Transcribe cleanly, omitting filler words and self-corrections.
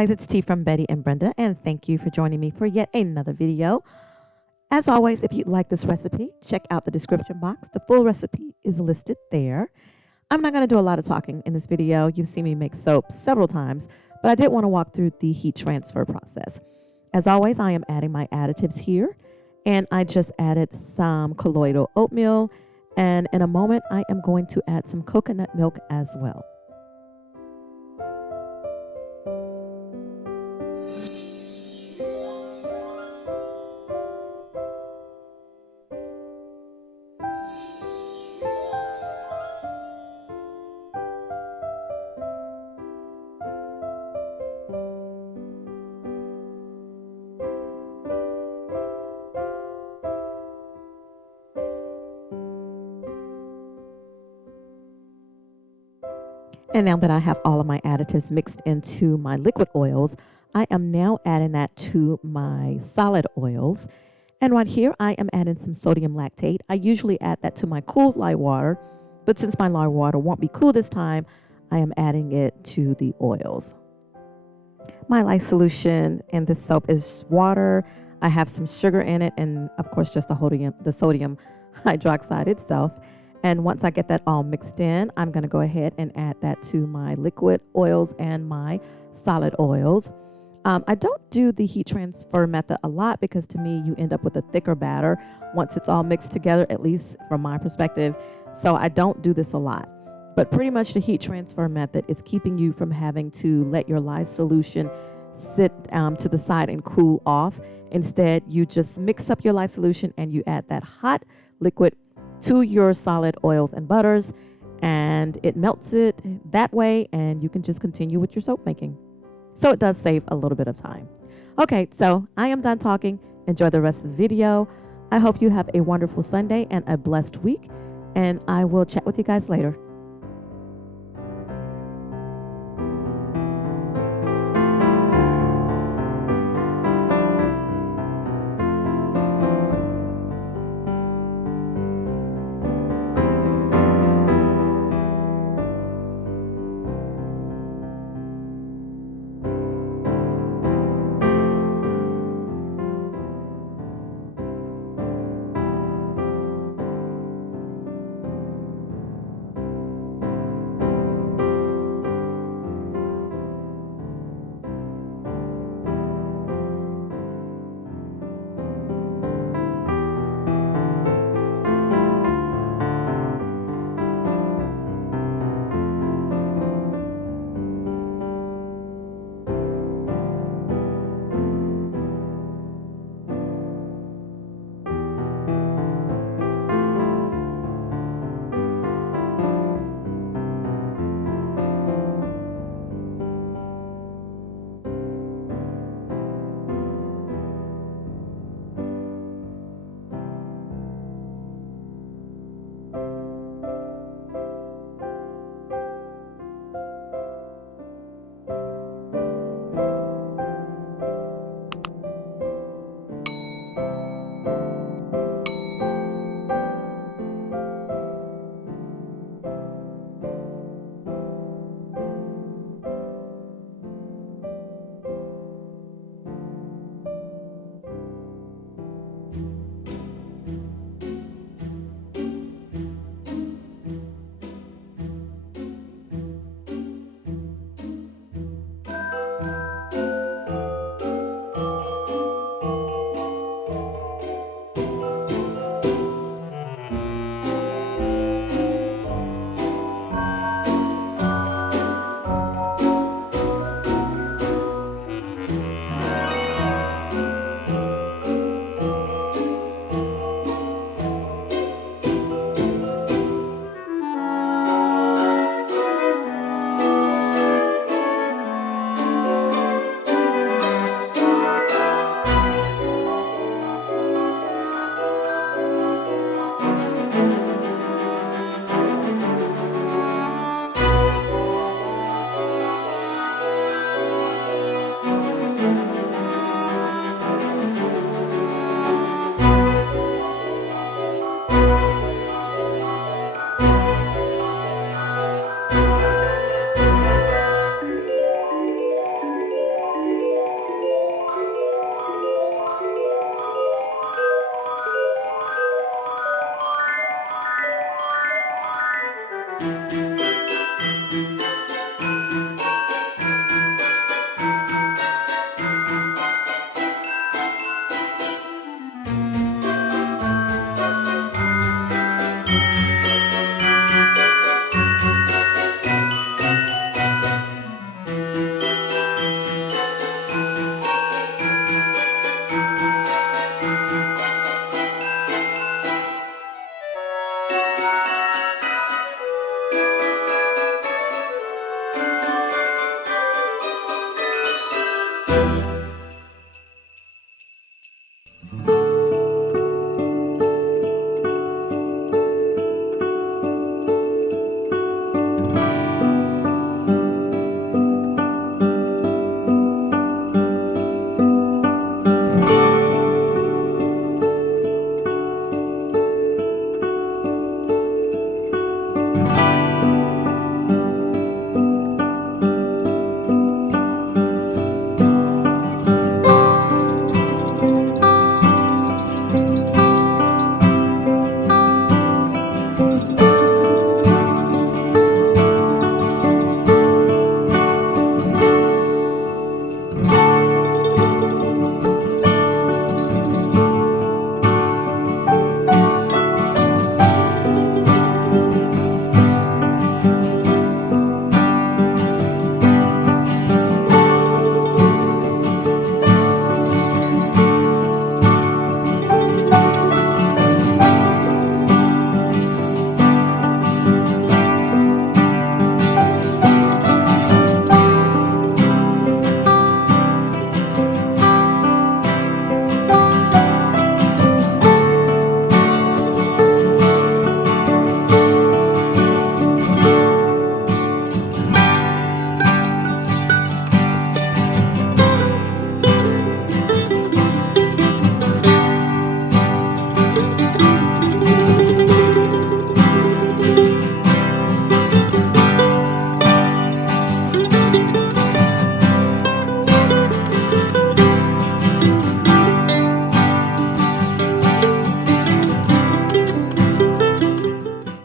guys, it's T from Betty and Brenda, and thank you for joining me for yet another video. As always, if you'd like this recipe, check out the description box. The full recipe is listed there. I'm not going to do a lot of talking in this video. You've seen me make soap several times, but I did want to walk through the heat transfer process. As always, I am adding my additives here, and I just added some colloidal oatmeal, and in a moment, I am going to add some coconut milk as well. And now that I have all of my additives mixed into my liquid oils, I am now adding that to my solid oils. And right here, I am adding some sodium lactate. I usually add that to my cool lye water, but since my lye water won't be cool this time, I am adding it to the oils. My lye solution in this soap is water. I have some sugar in it, and of course, just the sodium hydroxide itself. And once I get that all mixed in, I'm going to go ahead and add that to my liquid oils and my solid oils. I don't do the heat transfer method a lot because to me, you end up with a thicker batter once it's all mixed together, at least from my perspective. So I don't do this a lot. But pretty much the heat transfer method is keeping you from having to let your lye solution sit to the side and cool off. Instead, you just mix up your lye solution and you add that hot liquid to your solid oils and butters, and it melts it that way, and you can just continue with your soap making. So it does save a little bit of time. Okay, so I am done talking. Enjoy the rest of the video. I hope you have a wonderful Sunday and a blessed week, and I will chat with you guys later.